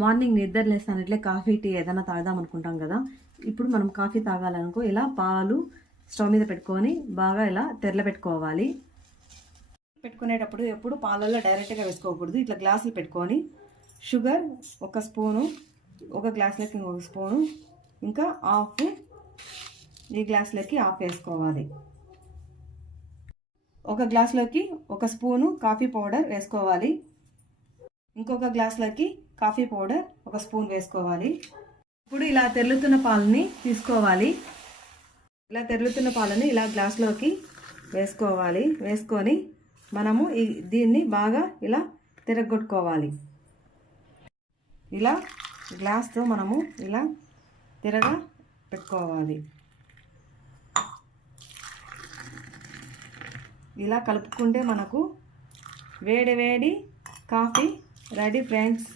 Morning నిద్ర లేస్తాను ఇట్లే కాఫీ టీ ఏదైనా తాగుదాం అనుకుంటాం కదా. ఇప్పుడు మనం కాఫీ తాగాలనుకో ఇలా పాలు స్టవ్ మీద పెట్టుకొని బాగా ఇలా తెరలబెట్టుకోవాలి. పెట్టుకునేటప్పుడు ఎప్పుడు పాలల్లో డైరెక్ట్గా వేసుకోకూడదు. ఇట్లా గ్లాసులు పెట్టుకొని షుగర్ ఒక స్పూను, ఒక గ్లాసులకి ఇంకొక స్పూను, ఇంకా హాఫ్ ఈ గ్లాసులకి హాఫ్ వేసుకోవాలి. ఒక గ్లాసులోకి ఒక స్పూను కాఫీ పౌడర్ వేసుకోవాలి. ఇంకొక గ్లాసులకి కాఫీ పౌడర్ ఒక స్పూన్ వేసుకోవాలి. ఇప్పుడు ఇలా తెరులుతున్న పాలని తీసుకోవాలి. ఇలా తెరులుతున్న పాలని ఇలా గ్లాసులోకి వేసుకోవాలి. వేసుకొని మనము దీన్ని బాగా ఇలా తిరగొట్టుకోవాలి. ఇలా గ్లాస్తో మనము ఇలా తిరగ పెట్టుకోవాలి. ఇలా కలుపుకుంటే మనకు వేడి వేడి కాఫీ రెడీ ఫ్రెండ్స్.